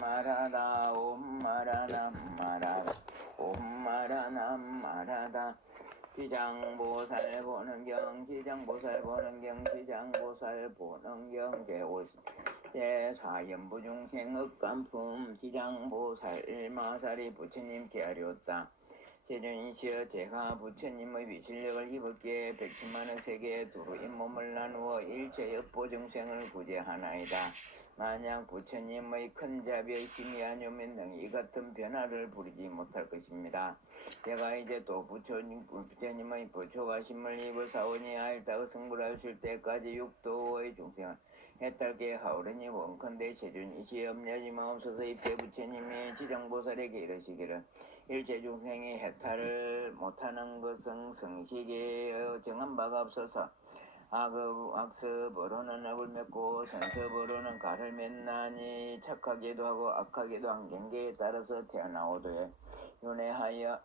마라다 옴마라나 마라다 옴마라나 마라다 지장보살 보는경 지장보살 보는경 지장보살 보는경 제4연부중생 억간품 지장보살 일마살이 부처님 계하리었다. 제전이시여 제가 부처님의 위실력을 입었기에 백천만의 세계에 두루 잇몸을 나누어 일체 역보중생을 구제하나이다. 만약 부처님의 큰 자비의 힘이 아니오면 능히 이 같은 변화를 부리지 못할 것입니다. 제가 이제 또 부처님의 부처가심을 입어사오니 알다가 성불하실 때까지 육도의 중생을 해탈게 하오르니 원컨대 세준이시여 염려하지 마옵소서. 이때 부처님이 지정보살에게 이르시기를 일체 중생이 해탈을 못하는 것은 성식에 정한 바가 없어서 악습으로는 업을 맺고 선습으로는 가를 맺나니 착하게도 하고 악하게도 한 경계에 따라서 태어나오되 윤회하여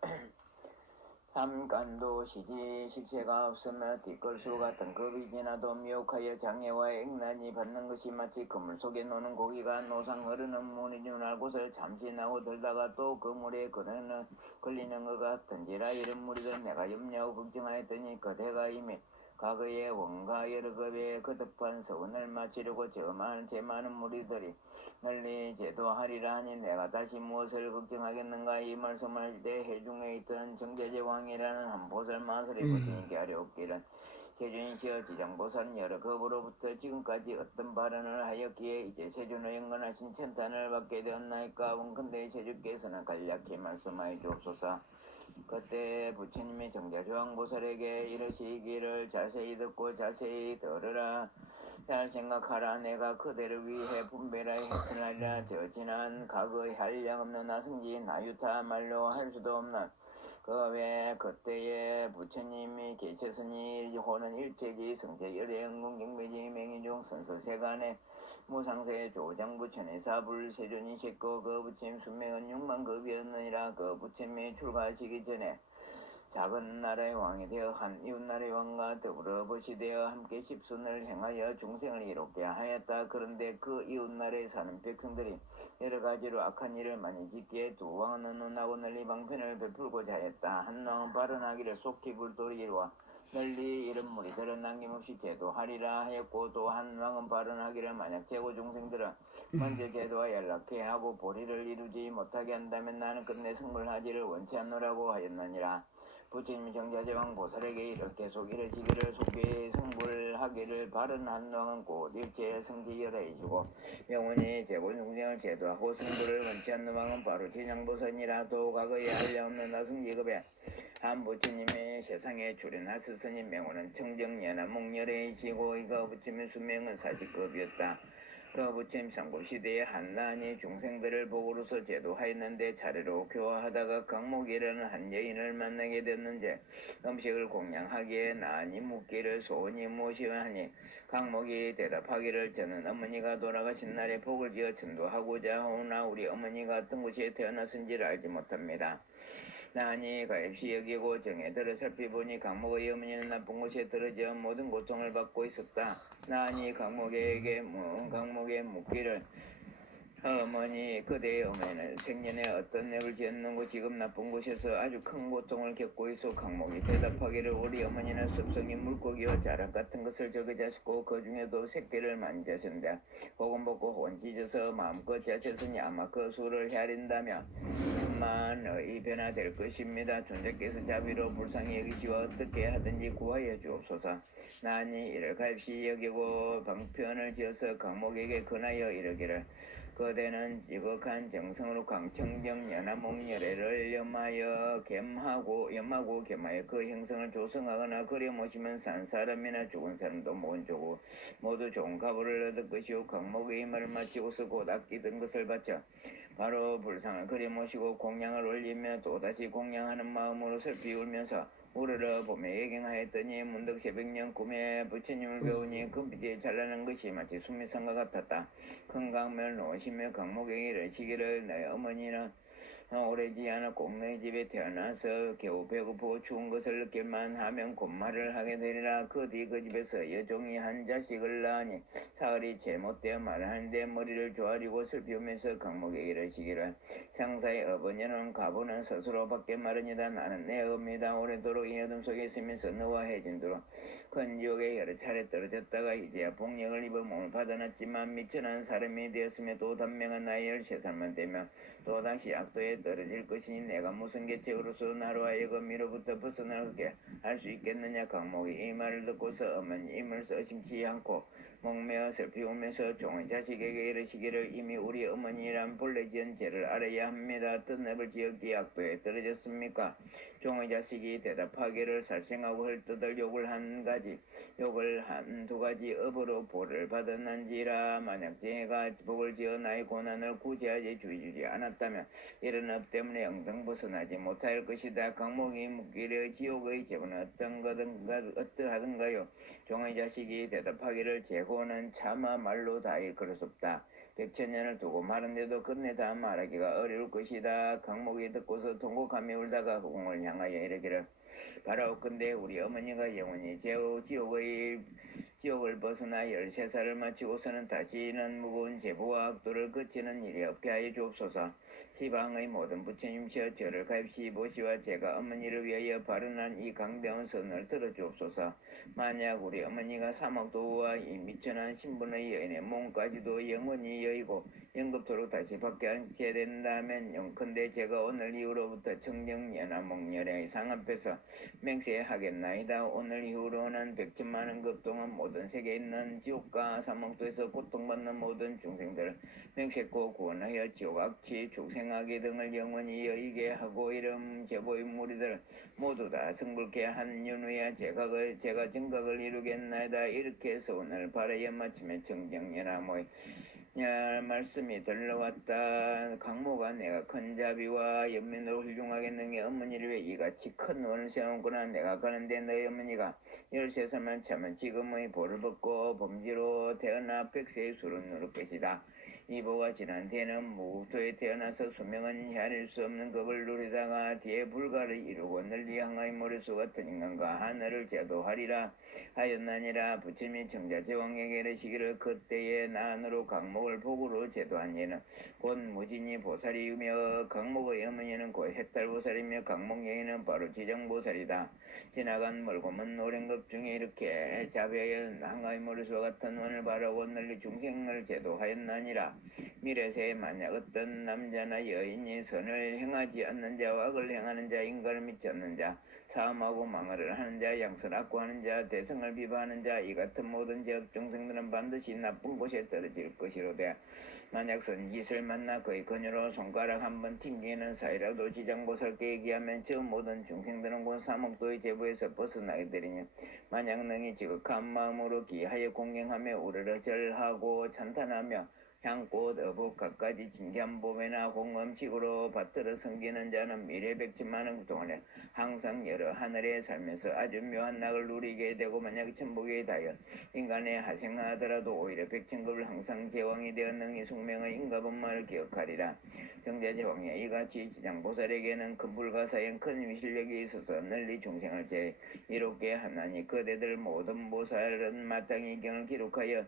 삼간도 시지 식세가 없으며 뒷걸수 같은 급이 지나도 미혹하여 장애와 액난이 받는 것이 마치 그물 속에 노는 고기가 노상 흐르는 물인 줄 알고서 잠시 나고 들다가 또 그 물에 걸리는 것 같은지라. 이런 무리들 내가 염려하고 걱정하였더니 그대가 이미 과거의 원과 여러 급의 거듭한 서원을 마치려고 제 많은 무리들이 널리 제도하리라 하니 내가 다시 무엇을 걱정하겠는가. 이 말씀을 할 때 해중에 있던 정제제 왕이라는 한 보살 마술이 부처님께 아뢰옵기를 세준이시여 지장보살은 여러 급으로부터 지금까지 어떤 발언을 하였기에 이제 세준의 영건하신 천탄을 받게 되었나이까. 원컨대 세준께서는 간략히 말씀하여 주옵소서. 그때 부처님이 정자조왕보살에게 이르시기를 자세히 듣고 자세히 들으라. 잘 생각하라. 내가 그대를 위해 분별하여 행선하리라. 저 지난 과거의 한량 없는 나승지 나유타 말로 할 수도 없는 그 외 그때에 부처님이 계셨으니 호는 일체지 성체 열의 영궁경배지 맹인중 선서세간의 무상세 조장부처의 사불세존이셨고 그 부처님 순명은 6만 급이었느니라. 그 부처님이 출가하시기 전에 작은 나라의 왕이 되어 한 이웃나라의 왕과 더불어 벗이 되어 함께 십선을 행하여 중생을 이롭게 하였다. 그런데 그 이웃나라에 사는 백성들이 여러 가지로 악한 일을 많이 짓기에 두 왕은 언론하고 널리 방편을 베풀고자 하였다. 한 왕은 발언하기를 속히 불도를 이루어 널리 이런 무리들은 남김없이 제도하리라 하였고, 또 한 왕은 발언하기를 만약 제고 중생들은 먼저 제도와 연락해 하고 보리를 이루지 못하게 한다면 나는 끝내 성불하지를 원치 않노라고 하였느니라. 부처님이 정자제왕 보살에게 계속 이르시기를 속히 성불하기를 바른 한 왕은 곧 일체 성지열하이시고 영원히 제고 중생을 제도하고 성불을 원치 않는 왕은 바로 진양보살이라. 또 과거에 한량없는 나승지급에 한 부처님이 세상에 출현하셨으니 명호는 청정연화목열이시고 이가 부처님의 수명은 40급이었다. 그 부처님 삼국시대에 한란이 중생들을 복으로서 제도하였는데 차례로 교화하다가 강목이라는 한 여인을 만나게 됐는지 음식을 공양하기에 나니 묻기를 소원이 무엇이오 하니 강목이 대답하기를 저는 어머니가 돌아가신 날에 복을 지어 전도하고자 하오나 우리 어머니가 어떤 곳에 태어났은지를 알지 못합니다. 나니 가엾이 여기고 정에 들어 살펴보니 강목의 어머니는 나쁜 곳에 떨어져 모든 고통을 받고 있었다. 나니 강목에게 강목에 묻기를 어머니 그대의 어머니는 생전에 어떤 앱을 지었는고 지금 나쁜 곳에서 아주 큰 고통을 겪고 있어. 강목이 대답하기를 우리 어머니는 습성이 물고기와 자락 같은 것을 적으자셨고 그 중에도 새끼를 많이 자셨는데 혹은 먹고 혼찢어서 마음껏 자셨으니 아마 그 수를 헤아린다면 천만의 변화될 것입니다. 존재께서 자비로 불쌍히 여기시어 어떻게 하든지 구하여 주옵소서. 나니 이를 가엾이 여기고 방편을 지어서 강목에게 권하여 이르기를 그대는 지극한 정성으로 강청정 연화목열애를 염하고 겸하여 그 형성을 조성하거나 그려 모시면 산 사람이나 죽은 사람도 모은조고 모두 좋은 가보를 얻을 것이요 강목의 말을 마치고서 곧 아끼던 것을 바쳐 바로 불상을 그려 모시고 공양을 올리며 또다시 공양하는 마음으로 슬피 울면서 우르르 봄에 예경하였더니 문득 새벽녘 꿈에 부처님을 배우니 금빛이 찬란한 것이 마치 수미산과 같았다. 큰 강물 노시며 강목에 이르시기를 나의 어머니는 오래지 않아 꼭 너희 집에 태어나서 겨우 배고프고 추운 것을 느낄만 하면 곧 말을 하게 되리라. 그 뒤 그 집에서 여종이 한 자식을 낳으니 사흘이 채 못되어 말을 하는데 머리를 조아리고 슬피우면서 강목에 이르시기를 상사의 어머니는 가보는 스스로 밖에 마르니다. 나는 내 어미다. 오래도록 이 어둠 속에 있으면서 너와 해진도록 큰 지옥에 여러 차례 떨어졌다가 이제야 복력을 입어 몸을 받아놨지만 미천한 사람이 되었으며 또 단명한 나이 13살만 되면 또다시 악도에 떨어질 것이니 내가 무슨 계책으로서 나로 하여금 이로부터 벗어나게 할 수 있겠느냐. 강목이 이 말을 듣고서 어머니 임을 서심치 않고 목매어 슬피 우면서 종의 자식에게 이르시기를 이미 우리 어머니란 본래 지은 죄를 알아야 합니다. 뜻납을 지었기에 악도에 떨어졌습니까? 종의 자식이 대답하기를 살생하고 헐뜯을 욕을 한두 가지 업으로 벌을 받았는지라. 만약 제가 복을 지어 나의 고난을 구제하지 주지 않았다면 이런 업 때문에 영등 벗어나지 못할 것이다. 강목이 묻기를 지옥의 제보는 어떠하던가요? 종의 자식이 대답하기를 제고는 차마 말로 다 일컬을 수 없다. 백천년을 두고 말한데도 끝내 다 말하기가 어려울 것이다. 강목이 듣고서 통곡하며 울다가 후궁을 향하여 이르기를 바라옵건대 우리 어머니가 영원히 지옥을 벗어나 13살을 마치고서는 다시는 무거운 제보와 악도를 그치는 일이 없게 하여 주옵소서. 지방의 모든 부처님시여 저를 가입시 보시와 제가 어머니를 위하여 발언한 이 강대한 선을 들어주옵소서. 만약 우리 어머니가 사막도와 이 미천한 신분의 여인의 몸까지도 영원히 여의고 영급토록 다시 받게 않게 된다면 영컨대 제가 오늘 이후로부터 청정연화목열의 상 앞에서 맹세하겠나이다. 오늘 이후로는 100천만원 급 동안 모든 세계에 있는 지옥과 사막도에서 고통받는 모든 중생들을 맹세코 구원하여 지옥 악취 축생하기 등을 영원히 여의게 하고 이름 제보의 무리들 모두 다 성불케 한 윤후야 제가 정각을 이루겠나이다. 이렇게 해서 오늘 바라여 마치면 청정연화모의 말씀이 들러왔다. 강모가 내가 큰 자비와 연민으로 훌륭하게 능히 어머니를 위해 이같이 큰 원을 세우거나 내가 가는데 너희 어머니가 13살만 차면 지금의 볼을 벗고 범지로 태어나 백세의 수를 누를 것이다. 이 보가 지난 뒤에는 무토에 태어나서 수명은 헤아릴 수 없는 겁을 누리다가 뒤에 불가를 이루고 널리 항아의 머릿수 같은 인간과 하늘을 제도하리라 하였나니라. 부처님이 청자제왕에게 이르시기를 그때에 나안으로 강목을 복으로 제도한 예는 곧 무진이 보살이며 강목의 어머니는 곧 해탈보살이며 강목 여인은 바로 지정보살이다. 지나간 멀고 먼 오랜 급 중에 이렇게 자비하여 항아의 머릿수와 같은 원을 바라고 널리 중생을 제도하였나니라. 미래세에 만약 어떤 남자나 여인이 선을 행하지 않는 자와 악을 행하는 자, 인간을 믿지 않는 자, 사음하고 망언을 하는 자, 양설 악구하는 자, 대성을 비방하는 자, 이 같은 모든 죄업 중생들은 반드시 나쁜 곳에 떨어질 것이로되 만약 선짓을 만나 그의 그녀로 손가락 한번 튕기는 사이라도 지장보살께 얘기하면 저 모든 중생들은 곧 사목도의 제보에서 벗어나게 되리니 만약 능히 지극한 마음으로 기하여 공경하며 우르르 절하고 찬탄하며 향꽃, 어복, 갖가지 진기한 봄에나 홍음식으로 받들어 섬기는 자는 미래 100천만원 동안에 항상 여러 하늘에 살면서 아주 묘한 낙을 누리게 되고 만약 천복에 닿여 인간에 하생하더라도 오히려 100천급을 항상 제왕이 되어 능히 숙명의 인가본만을 기억하리라. 정자제왕이여 이같이 지장보살에게는 큰 불가사의 큰 위실력이 있어서 널리 중생을 이롭게 하나니 그대들 모든 보살은 마땅히 이 경을 기록하여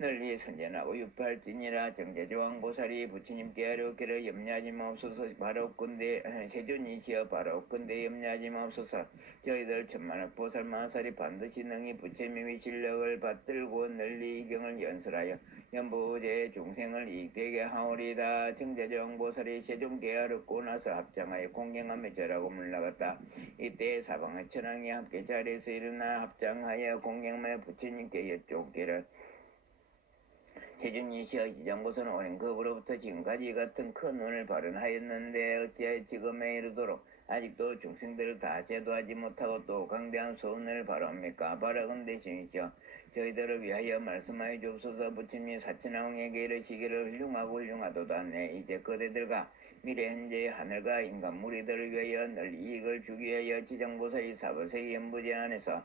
널리 선전하고 유팔진이라. 정제조왕보살이 부처님께 아뢰기를 염려하지 마옵소서. 바라옵건대 세존이시여 바라옵건대 염려하지 마옵소서. 저희들 천만억 보살 마살이 반드시 능히 부처님의 진력을 받들고 널리 이 경을 연설하여 연부제 중생을 이익되게 하오리다. 정제조왕보살이 세존께 아뢰고 나서 합장하여 공경하며 절하고 물러갔다. 이때 사방의 천왕이 함께 자리에서 일어나 합장하여 공경하며 부처님께 여쭙기를 세존이시여 지장보살은 오랜 급으로부터 지금까지 같은 큰 운을 발언하였는데 어찌하여 지금에 이르도록 아직도 중생들을 다 제도하지 못하고 또 강대한 소원을 바라옵니까? 바라건대 신이죠. 저희들을 위하여 말씀하여 주옵소서. 부처님이 사천왕에게 이르시기를 훌륭하도다. 네, 이제 그대들과 미래 현재의 하늘과 인간 무리들을 위하여 널리 이익을 주기 위하여 지장보살이 사바세계 연부제 안에서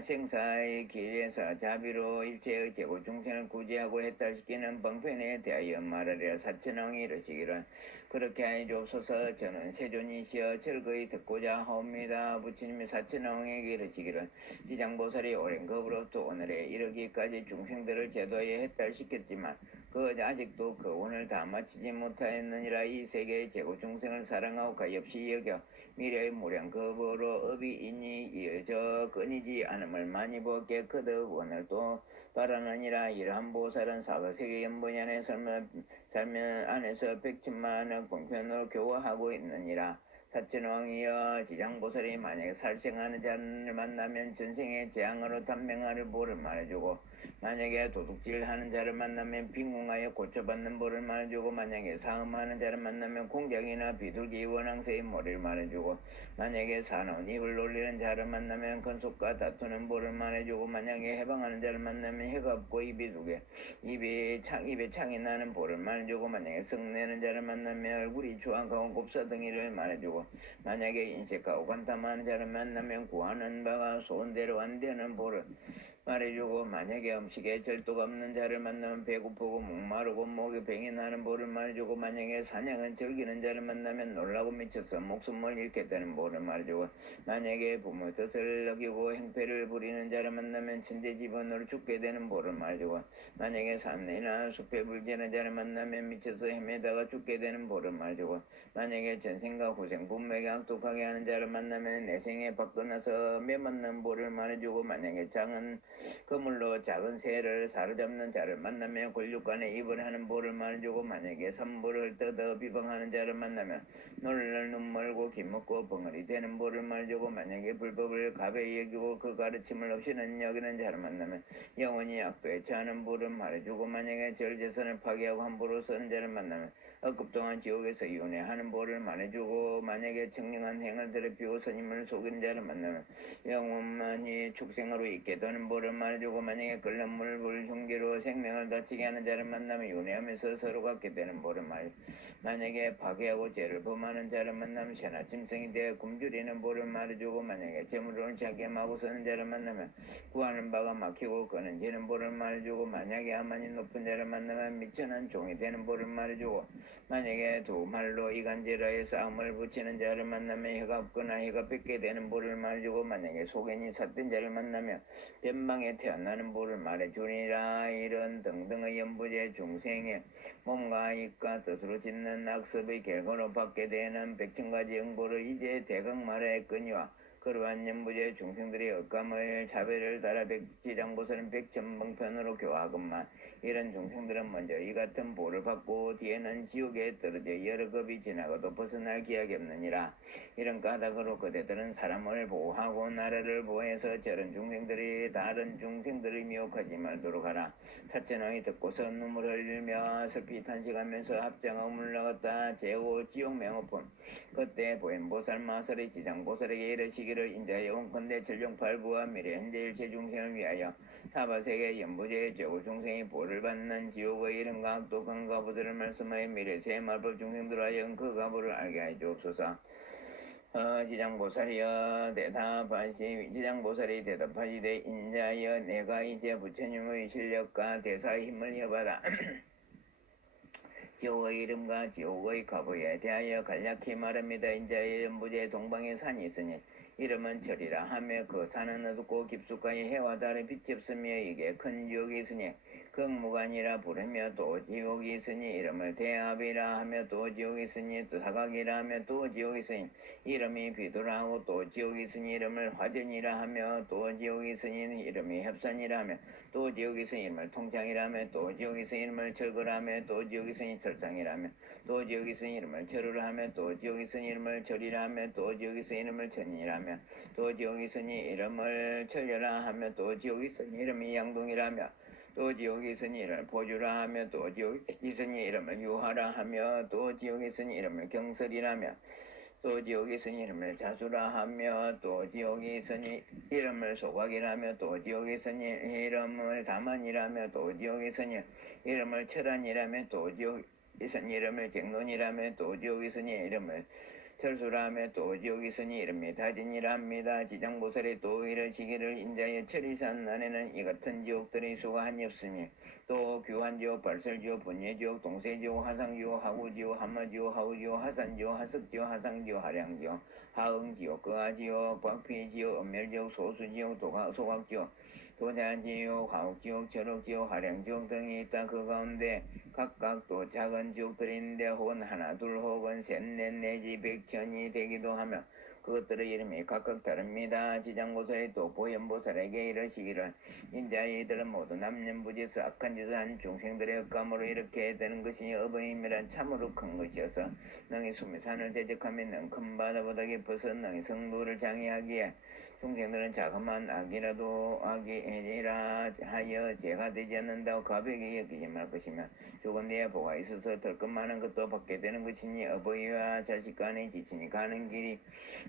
생사의 길에서 자비로 일체의 제고 중생을 구제하고 해탈시키는 방편에 대하여 말하리라. 사천왕이 이르시기를 그렇게 하여 주옵소서. 저는 세존이시여 철거히 듣고자 하옵니다. 부처님이 사천왕에게 이르시기를 지장보살이 오랜 겁으로부터 오늘에 이르기까지 중생들을 제도하여 해탈시켰지만 아직도 그 오늘 다 마치지 못하였느니라. 이 세계의 제고 중생을 사랑하고 가엾이 여겨 미래의 무량 겁으로 업이 있니 이어져 끊이지 않음을 많이 보게 거듭 오늘 또 바라느니라. 이러한 보살은 사바세계 연분이 안에 살면 안에서 백천만억 방편으로 교화하고 있느니라. 사천왕이여 지장보살이 만약에 살생하는 자를 만나면 전생의 재앙으로 단명하를 보를 말해주고 만약에 도둑질하는 자를 만나면 빈궁하여 고쳐받는 보를 말해주고 만약에 사음하는 자를 만나면 공장이나 비둘기 원앙새의 머리를 말해주고 만약에 사나운 입을 놀리는 자를 만나면 건속과 다투는 보를 말해주고 만약에 해방하는 자를 만나면 혀가 없고 입이 두개 입에 창이 나는 보를 말해주고 만약에 성내는 자를 만나면 얼굴이 주황하고 곱사등이를 말해주고 만약에 인색하고 간탐하는 자를 만나면 구하는 바가 소원대로 안 되는 보를 말해주고 만약에 음식에 절도가 없는 자를 만나면 배고프고 목마르고 목에 병이 나는 보를 말해주고 만약에 사냥은 즐기는 자를 만나면 놀라고 미쳐서 목숨을 잃게 되는 보를 말해주고 만약에 부모 뜻을 어기고 행패를 부리는 자를 만나면 천재지변으로 죽게 되는 보를 말해주고 만약에 산내나 숲에 불지는 자를 만나면 미쳐서 헤매다가 죽게 되는 보를 말해주고 만약에 전생과 후생 부모에게 악독하게 하는 자를 만나면 내생에 바꿔나서 매맞는 보를 말해주고 만약에 장은 그물로 작은 새를 사로잡는 자를 만나면 권력관에 입을 하는 보를 말해주고 만약에 산보를 뜯어 비방하는 자를 만나면 놀랄 눈 멀고 기먹고 벙어리 되는 보를 말해주고 만약에 불법을 가벼이 여기고 그 가르침을 없이는 여기는 자를 만나면 영원히 악도에 처하는 보를 말해주고 만약에 절제선을 파괴하고 함부로 쓰는 자를 만나면 억급 동안 지옥에서 윤회하는 보를 말해주고 만약에 청량한 행을 더럽히고 스님을 속이는 자를 만나면 영원만이 축생으로 있게 되는 보를 말해주고 만약에 끓는 물불 흉기로 생명을 다치게 하는 자를 만나면 윤회하면서 서로 갖게 되는 보를 만약에 파괴하고 죄를 범하는 자를 만나면 새나 짐승이 되어 굶주리는 보를 말해주고 만약에 재물을 작게 마구 쓰는 자를 만나면 구하는 바가 막히고 끊어지는 보를 말해주고 만약에 아만이 높은 자를 만나면 미천한 종이 되는 보를 말해주고 만약에 두 말로 이간질하여 싸움을 붙이는 자를 만나면 혀가 없거나 혀가 뺏게 되는 보를 말해주고 만약에 속인이 삿된 자를 만나면 변방에 태어나는 보를 말해주니라. 이런 등등의 연부제 중생의 몸과 입과 뜻으로 짓는 악습의 결과로 받게 되는 백천가지 응보를 이제 대강 말하였거니와 그러한 연부제 중생들이 억감을 자배를 따라 백지장보살은 백천봉편으로 교하건만 이런 중생들은 먼저 이 같은 보를 받고 뒤에는 지옥에 떨어져 여러 겁이 지나가도 벗어날 기약이 없느니라. 이런 까닭으로 그대들은 사람을 보호하고 나라를 보호해서 저런 중생들이 다른 중생들을 미혹하지 말도록 하라. 사천왕이 듣고서 눈물을 흘리며 슬피 탄식하면서 합장하고 물러갔다. 제오 지옥 맹호품 그때 보현보살 마설의 지장보살에게 이르시기를 인자여 원컨대 전룡팔부와 미래 현재 일체 중생을 위하여 사바세계 연부제의 제고 중생이 보를 받는 지옥의 이름과 악독한 가부들을 말씀하여 미래 세 말법 중생들을 하여 그 가부를 알게 하여 주옵소서. 지장보살이여 지장보살이 대답하시되 인자여 내가 이제 부처님의 실력과 대사의 힘을 여받아 지옥의 이름과 지옥의 가부에 대하여 간략히 말합니다. 인자의 연부제 동방에 산이 있으니 이름은 절이라 하며 그 산은 어둡고 깊숙하니 해와 달의 빛이 없으며 이게 큰 지옥이 있으니 극무관이라 부르며 또 지옥이 있으니 이름을 대합이라 하며 또 지옥이 있으니 또 사각이라 하며 또 지옥이 있으니 이름이 비도라 하고 또 지옥이 있으니 이름을 화전이라 하며 또 지옥이 있으니 이름이 협산이라 하며 또 지옥이 있으니 이름을 통창이라 하며 또 지옥이 있으니 이름을 철거라 하며 또 지옥이 있으니 철상이라 하며 또 지옥이 있으니 이름을 철우라 하며 또 지옥이 있으니 이름을 철이라 하며 또 지옥이 있으니 이름을 천이라 하며 또 지옥이 있으니 이름을 철려라 하며 또 지옥이 있으니 이름이 양동이라 하며 또 지옥에 있으니 이를 보주라 하며 또 지옥에 있으니 이름을 유하라 하며 또 지옥에 있으니 이름을 경설이라 하며 또 지옥에 있으니 이름을 자수라 하며 또 지옥에 있으니 이름을 소각이라 하며 또 지옥에 있으니 이름을 다만이라 하며 또 지옥에 있으니 이름을 철안이라며 또 지옥에 있으니 이름을 쟁론이라며 또 지옥에 있으니 이름을 철수라며 또 지옥에 있으니 이름이 다진이라 합니다. 지장보살이 또 이르시기를 인자의 철이산 안에는 이 같은 지옥들의 수가 한이 없으니 또 규환지옥, 발설지옥, 분예지옥, 동세지옥, 하상지옥, 하구지옥, 하마지옥, 하우지옥, 하산지옥, 하석지옥, 하상지옥, 하량지옥, 하응지옥, 거하지옥, 박피지옥, 엄멸지옥, 소수지옥, 소각지옥, 도자지옥, 하옥지옥, 절옥지옥, 하량지옥 등이 있다. 그 가운데 각각 또 작은 지옥들이 있는데 혹은 하나 둘 혹은 셋넷 내지 백천이 되기도 하며 그것들의 이름이 각각 다릅니다. 지장보살이 또 보현보살에게 이르시기를 인자의 이들은 모두 남년부지에서 악한 짓을 한 중생들의 억감으로 이렇게 되는 것이 어버임이란 참으로 큰 것이어서 능히 수미산을 대적하며 능 큰 바다보다 깊어서 능히 성도를 장애하기에 중생들은 자그마한 악이라도 악이라 하여 죄가 되지 않는다고 가볍게 여기지 말 것이며 죽은 뒤에 보가 있어서 덜 것 많은 것도 받게 되는 것이니 어버이와 자식 간의 지친이 가는 길이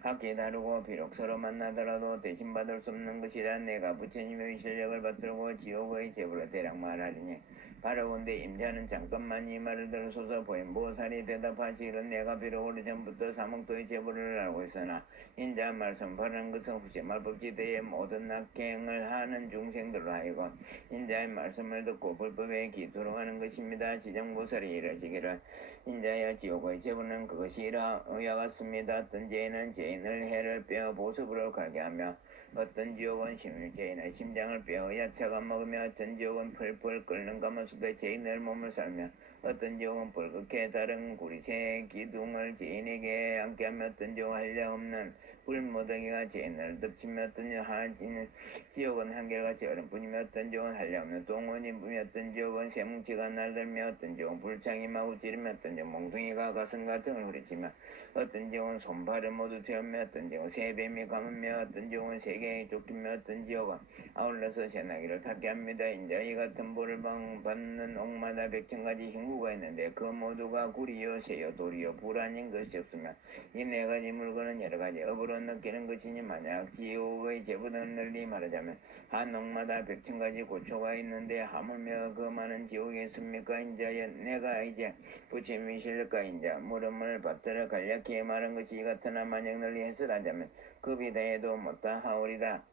각기 다르고 비록 서로 만나더라도 대신 받을 수 없는 것이라 내가 부처님의 실력을 받들고 지옥의 제부를 대략 말하리니 바라본데 임자는 잠깐만 이 말을 들으소서 보현보살이 대답하시기를 내가 비록 오래전부터 사목도의 제부를 알고 있으나 인자 말씀 바라는 것은 후세 말법지대의 모든 낙행을 하는 중생들로 하여금 인자의 말씀을 듣고 불법에 기도록 하는 것입니다. 지정보살이 이르시기를 인자여 지옥의 제부는 그것이라 이와 같습니다. 어떤 죄인은 죄인을 해를 빼어 보습으로 갈게 하며 어떤 지옥은 죄인의 심장을 빼어 야차가 먹으며 어떤 지옥은 펄펄 끓는 가마솥에 죄인의 몸을 살며 어떤 지옥은 붉게 다른 구리새 기둥을 죄인에게 앉게 하며 어떤 지옥은 한량없는 불모덩이가 죄인을 덮치며 어떤 지옥은 한결같이 얼음뿐이며 어떤 지옥은 한량없는 똥원이며 어떤 지옥은 새뭉치가 날들며 어떤 지옥은 불창이 마구 찌르며 어떤 지옥은 몽둥이가 가슴과 등을 후리치며 어떤 지옥은 손발을 모두 채우며 어떤 지옥은 새뱀이 감으며 어떤 지옥은 세경이 쫓기며 어떤 지옥은 아울러서 새나기를 탔게 합니다. 인자 이 같은 벌을 받는 옥마다 백천가지 hin구가 있는데 그 모두가 구리요 새요 돌이요 불 아닌 것이 없으며 이 네 가지 물건은 여러 가지 업으로 느끼는 것이니 만약 지옥의 제보는 널리 말하자면 한 옥마다 백천가지 고초가 있는데 하물며 그 많은 지옥이 있습니까? 인자여 내가 이제 부처님의 실력과 인자 물음을 받들어 간략히 말한 것이 같으나 만약 널리 해설하자면 그 비다에도 못다 하오리다.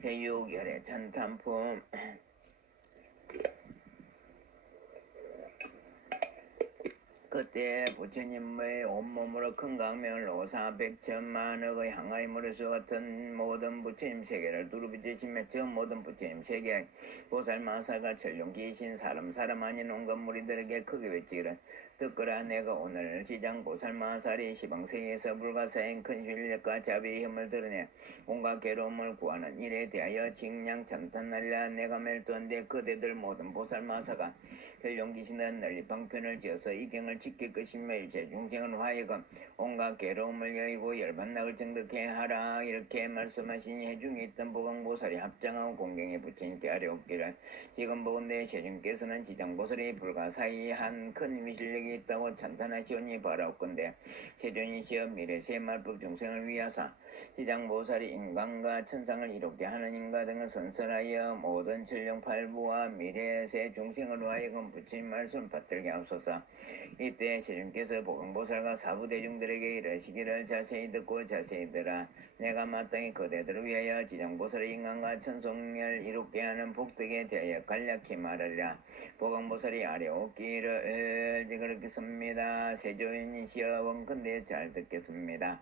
제6열의 찬탄품 그때 부처님의 온몸으로 큰 강명을 오사 백천만억의 항아리 무리수 같은 모든 부처님 세계를 두루비치시며 저 모든 부처님 세계 보살마사가 전륜 귀신 사람 아닌 온갖 무리들에게 크게 외치기를 듣거라. 내가 오늘 지장 보살마살이 시방세계에서 불가사인 큰 실력과 자비의 힘을 드러내 온갖 괴로움을 구하는 일에 대하여 징량 참탄하리라. 내가 멸도한데 그대들 모든 보살마사가 전륜 귀신은 널리 방편을 지어서 이 경을 지킬 것이며 일체 중생은 하여금 온갖 괴로움을 여의고 열반낙을 정득해 하라. 이렇게 말씀하시니 해중에 있던 보강보살이 합장하고 공경에 부처님께 아뢰옵기를 지금 보건대 세중께서는 지장보살이 불가사의 한 큰 위실력이 있다고 찬탄하시오니 바라옵건대 세존이시여 미래세 말법 중생을 위하사 지장보살이 인간과 천상을 이롭게 하는 인가 등을 선설하여 모든 천령팔부와 미래세 중생으로 하여금 부처님 말씀을 받들게 하옵소서. 이때 세존께서 보강보살과 사부대중들에게 이르시기를 자세히 듣고 자세히 들으라. 내가 마땅히 그대들을 위하여 지장보살의 인간과 천송을 이롭게 하는 복덕에 대하여 간략히 말하리라. 보강보살이 아뢰옵기를 그렇겠습니다. 세존이시여 원컨대 잘 듣겠습니다.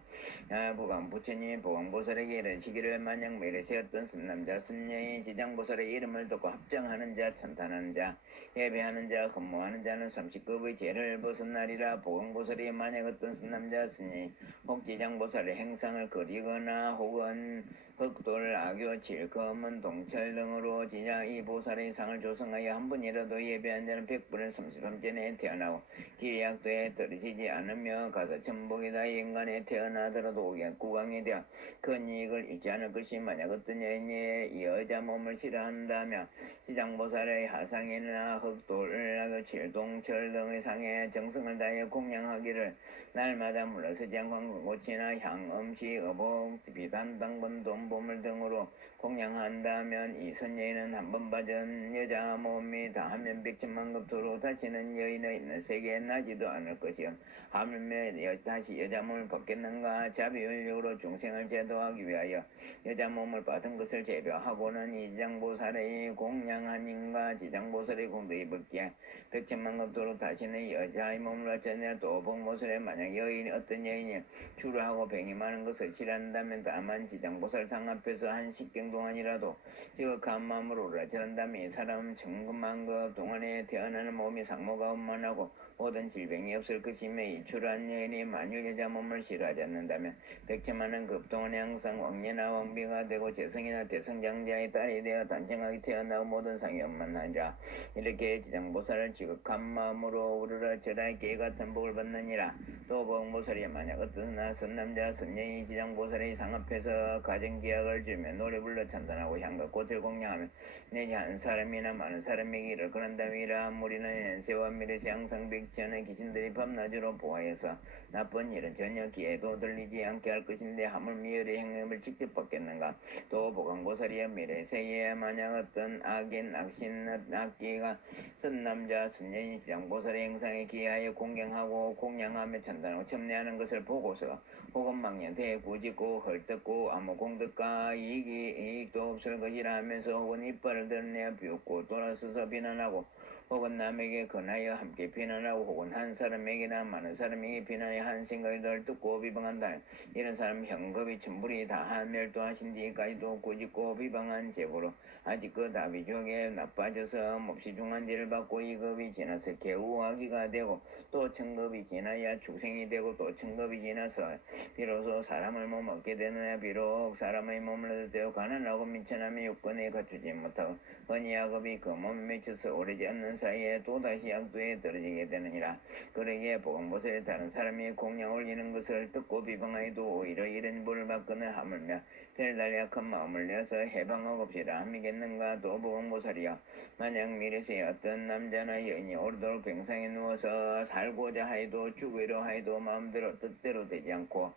보강 부처님이 보강보살에게 이르시기를 만약 미래세 어떤 선남자 선녀의 지장보살의 이름을 듣고 합정하는 자, 찬탄하는 자, 예배하는 자, 근무하는 자는 30급의 죄를 벗어 첫날이라 보건보살이 만약 어떤 선남자였으니 혹 지장보살의 행상을 그리거나 혹은 흑돌, 악교, 질, 검은, 동철 등으로 지장 이 보살의 상을 조성하여 한 번이라도 예배한 자는 100분의 33전에 태어나고 기약도에 떨어지지 않으며 가서 천복이다 인간에 태어나더라도 구강이 되어 큰 이익을 잃지 않을 것이 만약 어떤 여인이 여자 몸을 싫어한다면 지장보살의 하상이나 흑돌, 악교, 질, 동철 등의 상에 정성을 다하여 공양하기를 날마다 물러서지 않고 꽃이나 향, 음식, 어복, 비단, 당분, 돈, 보물 등으로 공양한다면 이 선여인은 한 번 받은 여자 몸이 다하면 100천만급토로 다시는 여인의 있는 세계에 나지도 않을 것이요 하물며 다시 여자 몸을 받겠는가. 자비윤력으로 중생을 제도하기 위하여 여자 몸을 받은 것을 제표하고는 이 지장보살의 공양하님과 지장보살의 공덕이 받기에 100천만급토로 다시는 여자의 몸을 받잖냐. 또 복모설에 만약 여인이 어떤 여인이 주로하고 병이 많은 것을 싫어한다면 다만 지장보살 상 앞에서 한 십경 동안이라도 지극한 마음으로 오라절한다면 이 사람은 천급만급 동안에 태어나는 몸이 상모가 원만하고 모든 질병이 없을 것이며 이 주로한 여인이 만일 여자 몸을 싫어하지 않는다면 100천만년 급 동안에 항상 왕녀나 왕비가 되고 재성이나 대성장자의 딸이 되어 단정하게 태어나고 모든 상이 원만하니라. 이렇게 지장보살을 지극한 마음으로 우르르 절하에 깨같은 복을 받느니라. 또 복보살이 만약 어떤 선남자 선녀이 지장보살의 상 앞에서 가정기약을 주며 노래 불러 찬탄하고 향과 꽃을 공양하면 내지 한 사람이나 많은 사람에게 이를 그런다미라. 무리는 현세와 미래세 항상 백천의 귀신들이 밤낮으로 보아해서 나쁜 일은 전혀 기회도 들리지 않게 할 것인데 하물 미열의 행음을 직접 받겠는가. 또 보강보살이여 미래세에 만약 어떤 악인 악신 악기가 선남자 선녀인 지장보살의 행상에 기하여 공경하고 공양하며 찬단하고 첨례하는 것을 보고서 혹은 망년 대구짓고 헐뜯고 아무 공덕과 이익도 없을 것이라 하면서 혹은 이빨을 드러내어 비웃고 돌아서서 비난하고 혹은 남에게 권하여 함께 비난하고 혹은 한 사람에게나 많은 사람에게 비난하여 한 생각을 덜 듣고 비방한다. 이런 사람 현급이 천불이 다한 멸도하신 뒤까지도 꾸짖고 비방한 제보로 아직 그 다비족에 나빠져서 몹시 중한 죄를 받고 이급이 지나서 개우하기가 되고 또 천급이 지나야 축생이 되고 또 천급이 지나서 비로소 사람을 못 먹게 되느냐. 비록 사람의 몸을 얻어 가난하고 민천함의 요건에 갖추지 못하고 언니야급이 그 몸에 맺혀서 오래지 않는 사이에 또다시 약도에 떨어지게 되느니라. 그러기에 보건보살이 다른 사람이 공양 올리는 것을 듣고 비방하여도 오히려 이런 벌을 받거나 하물며 별날 약한 마음을 내어서 해방하옵시라 함이겠는가. 또 보건보살이여 만약 미래세 어떤 남자나 여인이 오르도록 병상에 누워서 살고자 하여도 죽으려 하여도 마음대로 뜻대로 되지 않고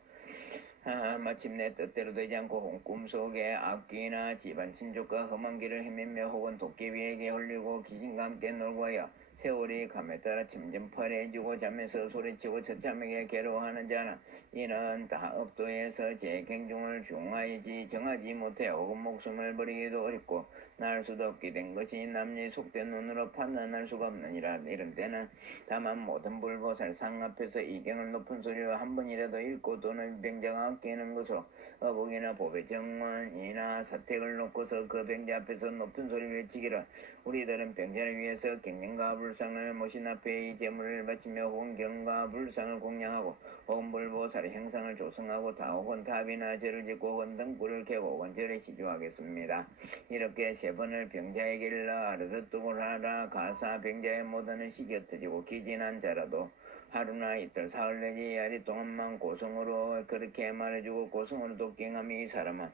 마침내 뜻대로 되지 않고 꿈속에 악귀나 집안 친족과 험한 길을 헤매며 혹은 도깨비에게 홀리고 귀신과 함께 놀고 하여 세월이 감에 따라 점점 파래지고 잠에서 소리치고 처참하게 괴로워하는 자는 이는 다 업도에서 제 경중을 정하지 못해 혹은 목숨을 버리기도 어렵고 날 수도 없게 된 것이 남녀의 속된 눈으로 판단할 수가 없느니라. 이런 때는 다만 모든 불보살 상 앞에서 이경을 높은 소리로 한 번이라도 읽고 또는 병자가 깨는 것으로 어복이나 보배 정원이나 사택을 놓고서 그 병자 앞에서 높은 소리를 외치기를 우리들은 병자를 위해서 경전과 불상을 모신 앞에 이 제물을 바치며 혹은 경과 불상을 공양하고 혹은 불보살의 행상을 조성하고 다 혹은 탑이나 절을 짓고 혹은 등불을 켜고 혹은 절에 시주하겠습니다. 이렇게 세 번을 병자에게 일러 아르드뚝을 하라. 가사 병자의 모든을 시겨뜨리고 기진한 자라도 하루나 이틀 사흘 내지 야리 동안만 고성으로 그렇게 말해주고 고성으로 독경함이 이 사람은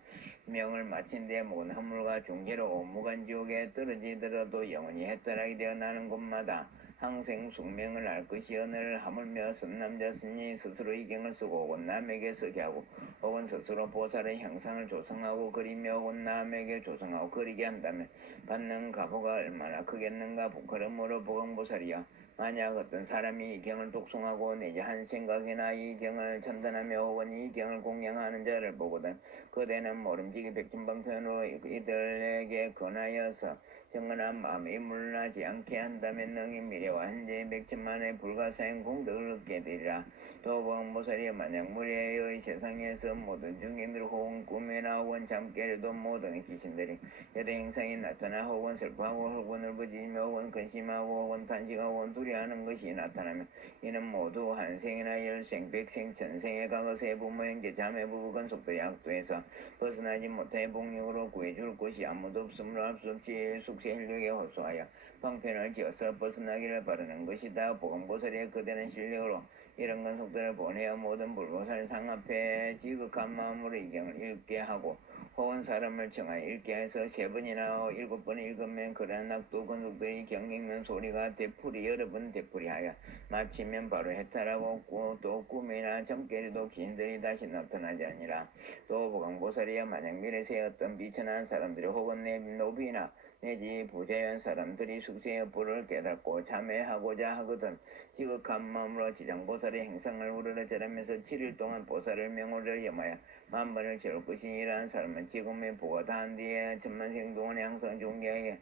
명을 마친 뒤에 모든 허물과 중계로 오무간지옥에 떨어지더라도 영원히 해탈하게 되어 나는 곳마다 항생 숙명을 알 것이여. 늘 하물며 선남자 스님이 스스로 이 경을 쓰고 혹은 남에게 쓰게 하고 혹은 스스로 보살의 형상을 조성하고 그리며 혹은 남에게 조성하고 그리게 한다면 받는 가보가 얼마나 크겠는가. 그러므로 보건보살이여 만약 어떤 사람이 이 경을 독송하고 내지 한 생각이나 이 경을 찬탄하며 혹은 이 경을 공양하는 자를 보거든 그대는 모름지기 백진방편으로 이들에게 권하여서 정언한 마음이 물나지 않게 한다면 능히 미래 이래와 현재 백천만의 불가사행 공덕을 얻게 되리라. 또 보건보살이 만약 무례의 세상에서 모든 중인들 혹은 꿈에나 혹은 잠결에도 모든 귀신들이 여러 행상이 나타나 혹은 슬퍼하고 혹은 울부짖으며 혹은 근심하고 혹은 탄식하고 혹은 두려워하는 것이 나타나면 이는 모두 한생이나 열생 백생 천생의 과거세 부모 형제 자매 부부 건속들이 악도에서 벗어나지 못해 복력으로 구해줄 곳이 아무도 없으므로 할 수 없이 숙세인력에 호소하여 방편을 지어서 벗어나기를 바라는 것이다. 보건보살의 그대는 실력으로 이런 건속들을 보내어 모든 불보살 상앞에 지극한 마음으로 이 경을 읽게 하고 혹은 사람을 청하여 읽게 해서 3번이나 7번 읽으면 그러한 낙도 건속들이 경 읽는 소리가 되풀이 여러 번 되풀이하여 마치면 바로 해탈하고 또 꿈이나 잠결에도 귀신들이 다시 나타나지 아니라. 또 보건보살이여 만약 미래세 어떤 비천한 사람들이 혹은 내 노비나 내지 부자연 사람들이 숙세의 불을 깨닫고 참회하고자 하거든 지극한 마음으로 지장보살의 행상을 우러러 절하면서 7일 동안 보살을 명호를 염하여 만번을 채울 것이니라는 사람은 지금의 보가 다한 뒤에 천만생 동안에 항상 존귀하게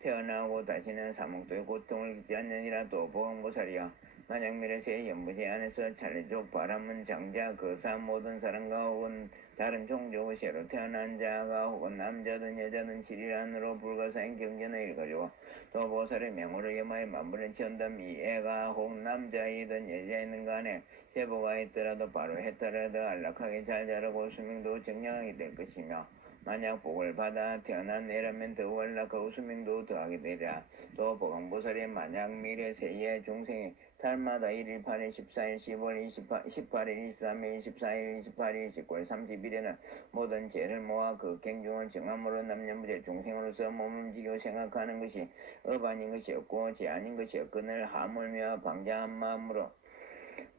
태어나고 다시는 사목도의 고통을 겪지 않느니라. 또 보건보살이여 만약 미래세 연부제 안에서 차례족 바람은 장자 거사 모든 사람과 혹은 다른 종족 새로 태어난 자가 혹은 남자든 여자든 7일 안으로 불가사행 경전을 읽어주고 또 보살의 명호를 염하여 만번을 채운다면 이 애가 혹 남자이든 여자이든 간에 제보가 있더라도 바로 해탈하여 안락하게 잘 자라고 수명도 정량하게 될 것이며 만약 복을 받아 태어난 애라면 더욱 안락하고 수명도 더하게 되리라. 또 보건보살이 만약 미래 세의 중생이 달마다 1일, 8일, 14일, 15일, 18일, 23일, 24일, 28일, 19일, 30일에는 모든 죄를 모아 그 갱중을 정함으로 남녀무제 중생으로서 몸을 움직이고 생각하는 것이 업 아닌 것이 없고 죄 아닌 것이 없거늘 하물며 방자한 마음으로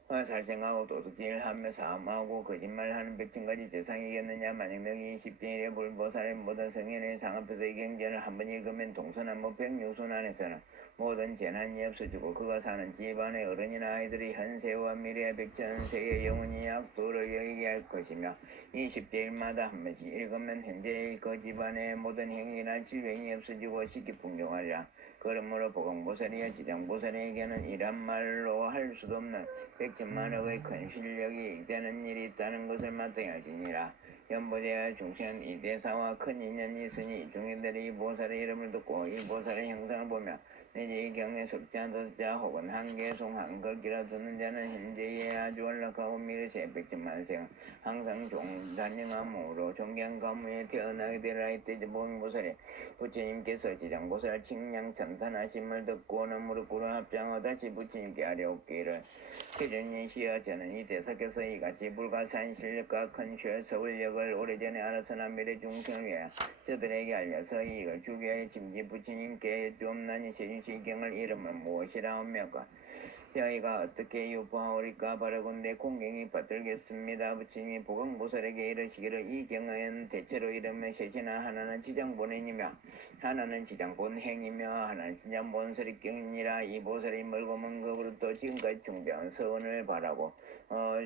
살생하고 도둑질하며 사함하고 거짓말하는 백천가지 대상이겠느냐. 만약 너희 10대일에 불보살의 모든 성인의 상 앞에서 이 경전을 한번 읽으면 동서남북 백육순 안에서는 모든 재난이 없어지고 그가 사는 집안의 어른이나 아이들이 현세와 미래의 백천세의 영원히 악도를 여기게 할 것이며 이 10대일마다 한 번씩 읽으면 현재의 그 집안의 모든 행위나 질병이 없어지고 쉽게 풍족하리라. 그러므로 보건보살이여 지장보살에게는 이란 말로 할 수도 없는 백천만억의 큰 실력이 되는 일이 있다는 것을 마땅하시니라. 연보제와 중생은 이 대사와 큰 인연이 있으니 이 중생들이 이 보살의 이름을 듣고 이 보살의 형상을 보며 내지 이 경에 석자 더자 혹은 한계송 한걸기라 듣는 자는 현재에 아주 안락하고 미래세 백천만생 항상 종단영함으로 존귀한 가문에 태어나게 되라. 이때 보건보살이 부처님께서 지장보살 칭량 참탄하심을 듣고는 무릎 꿇어 합장하고 다시 부처님께 아뢰옵기를 태준이시여 저는 이 대사께서 이같이 불가사한 실력과 큰 서울력을 오래전에 알아서나 미래 중생을 위하여 저들에게 알려서 이익을 주기 위하여 짐지 부처님께 여쭈옵나니 세준시경을 이름은 무엇이라 하며까 저희가 어떻게 유포하오리까 바라건대 공경이 받들겠습니다. 부처님이 보건보살에게 이르시기를 이 경은 대체로 이르면 셋이나 하나는 지장본행이며 하나는 지장본행이며 하나는 지장본설입경이니라. 이 보살이 멀고 먼 것으로부터 지금까지 중대한 서원을 바라고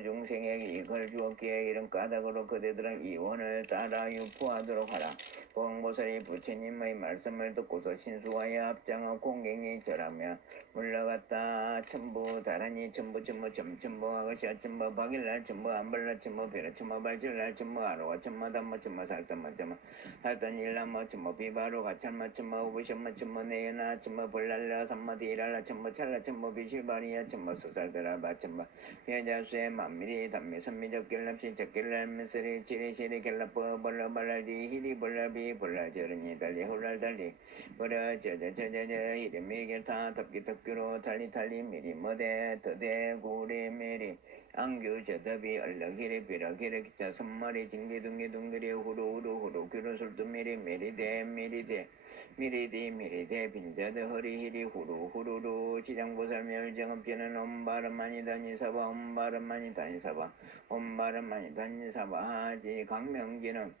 중생에게 이걸 주었기에 이런 까닭으로 그대들은 이 원을 따라 유포하도록 하라. 보건보살이 부처님의 말씀을 듣고서 신수하여 합장하고 공경이 절하며 물러갔다. 천부 다란이 천부 점천부 아가시아 천부 박일날 천부 안발날 천부 베라 천부 발질날 천부 아로가 천부 담모 천부 살단마 천부 살단 일남모 천부 비바로 가찰마 천부 우부션마 천부 내연아 천부 볼랄라 삼마디 일랄라 천부 찰라 천부 비실바리야 천부 스살드라바 천부 여자수의 만미리 담미 선미적 결납시 적결날 미스리 지리시리 결납버 벌러발랄디 히리 볼랄비 볼랄저르니 달리 홀랄달리 버려 저저저저저 이름이 결타 덮기 덮기로 달리 미리 머대 더대 구리 미리 안규 저더비 얼럭이리 비럭이리 기타 선머리 징기둥기둥기리 후루후루 규로 술도 미리대 미리대 빈자드 허리히리 후루후루루 지장보살 멸정업지는 엄바람만이 다니사바 엄바람만이 다니사바 엄바람만이 다니사바 하지 강명기는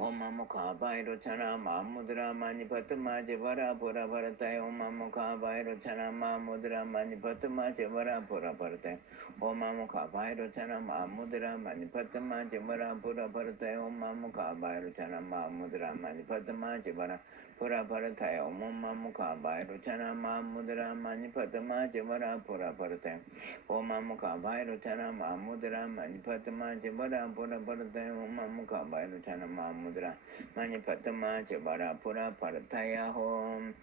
오마무카 바이로차나 마무드라 마니파트마 제바라 보라 바라타이 오마무카 바이로차나 마무드라 마니파트마 제바라 보라 바라타이 오마무카 바이로차나 마무드라 마니파트마 제바라 보라 바라타이 오마무카 바이로차나 마무드라 마니파트마 제바라 보라 바라타이 오마무카 바이로차나 마무드라 마니파트마 제바라 보라 바라타이 오마무카 바이로차나 마무드라 마니파트마 제바라 보라 바라타이 오마무카 바이로차나 마무드라 많이 받더마 제바라 보라 바르타야 홈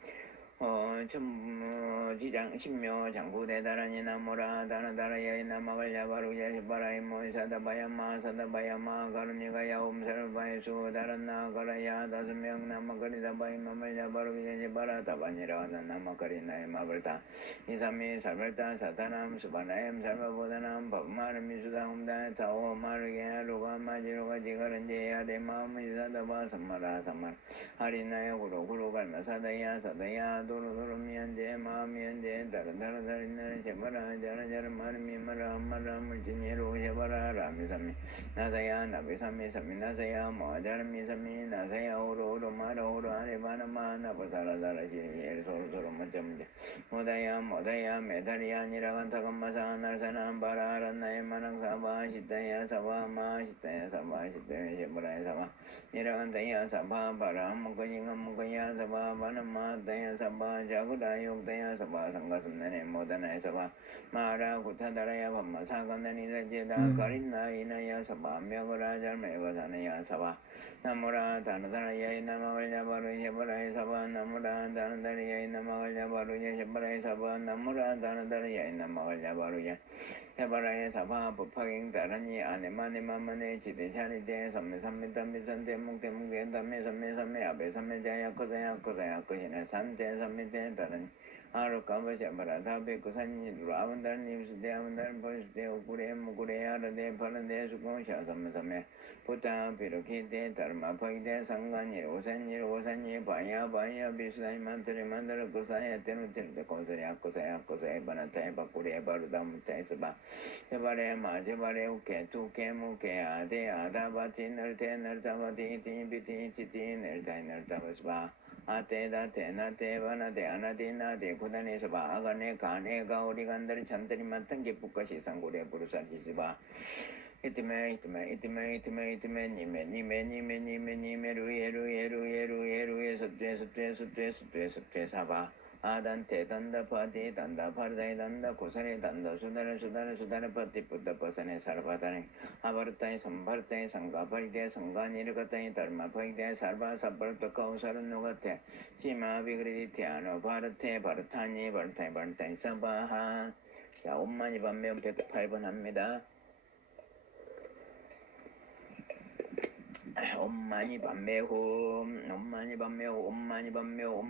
지장 신묘 장구 대다라니 나모라 다나다라야이 나마갈 야바루야 시바라이 모이사다바야마 사다바야마 가루니가 야옴사를 바이수 다란나 가라야 다스명 나마가리다바이 마말 야바루야 시바라 다바니라 나마가리나이 마벌타 이삼미 살벌타 사타남 수바나임 살바보다남 법마르 미수다 홈다 타오 마르게 루가 마지루가 지가른제 야데마 미사다바 삼마라 삼마라 하리나야 구로 갈마 사다야 사다야 도로 미안제 마미안제 다른다른다른 제바라 자라자라 마르미 마라 물진예로 제바라 라미삼미 나사야 나비삼미 삼미 나사야 모자르미 삼미 나사야 오로 마라 오로 아레바나마 나보사라다라 시리에 소로소로 멋점제 모다야 메다리야 니라간타감마사 날사나 바라란나에 마랑사바 시타야 사바 마시타야 사바 시타야 제바라야 사바 니라간타야 사바 바라 먹거야 사바 바나마 타야 사바 자구다 욕다야 사바 상가슴나네 모다나야 사바 마라 구타다라야 밤마 사감나니 사제다 가린나 이나야 사바 명어라 잘매바사나야 사바 나무라 다나다라야 이나마갈야 바로 셰바라야 사바 나무라 다나다라야 이나마갈야 바로 셰바라야 사바 나무라 다나다라야 이나마갈야 바로 셰바라야 사바 부파갱 다라니 아네마네마마네 지대자리대 삼메 담미산대 묵대 담메 삼메 아베 삼메자야 코사야 코시네 산대 삼메대 다라니 아르까바 셰바라 다베 코산니 라반다니 임스대 아반다니 보스대 오구레 무구레 아라데 파란데 수공샤 삼메 부타 비로키데 다르마 파이데 상간이 오산니 바야 비스나이 만트레 만다라 코사야 테노테르데 코사야 코사야 바나타에 바꾸레 바루다무타에스바 제바레 마제바레 우케 투케 무케 아데 아다바티 ner테 ner타바티 티비티 치티 ner타바스바 아테다테 나테 바나테 아나티나테 쿠다네스바 아가네 가네 가오리 간다리 찬다리 만탄게 북가시 상고레 부르사시스바 이티메 니메 루에 섭제 사바 아단테 단다 파티 단다 파르다이 단다 고사네 단다 수다네 파티 뿌다 파사네 사르바다네 아바르타이 삼바르타이 상가바리데 상가니르가타이 다르마파이데 사르바 사바르토 카우사르 노가테 치마 비그리티 아노 바르테 바르타니 바르타이 사바하 자 엄마니 반면 108번 합니다. 엄마니 밤매호 엄마니 밤매호 엄마니 밤매호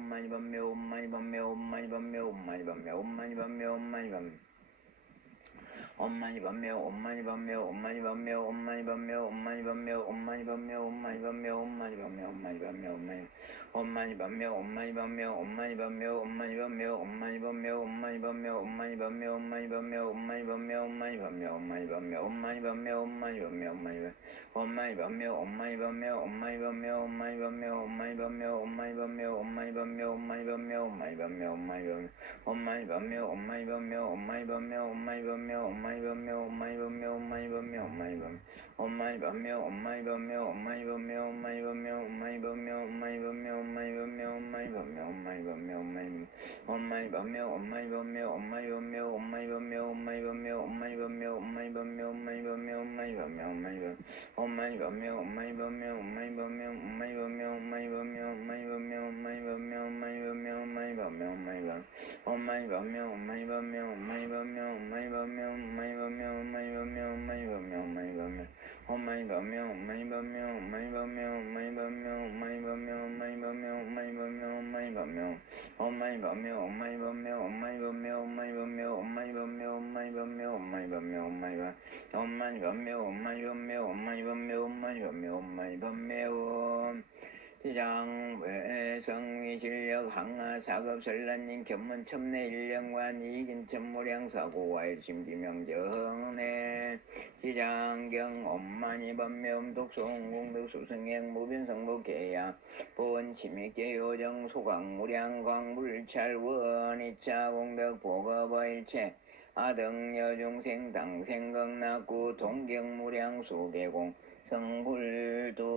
시장 외성위 진력 항하 사급 설란님 견문 첨내 일령관 이긴 천무량 사고와 일심 비명정내 시장경 엄만이 반매음 독송 공덕 수승행 무변성무 계야 보원 침익계 요정 소강무량 광불찰원 이차 공덕 보거버 일체 아등 여중생 당생극 낙구 동경무량 소계공 성불도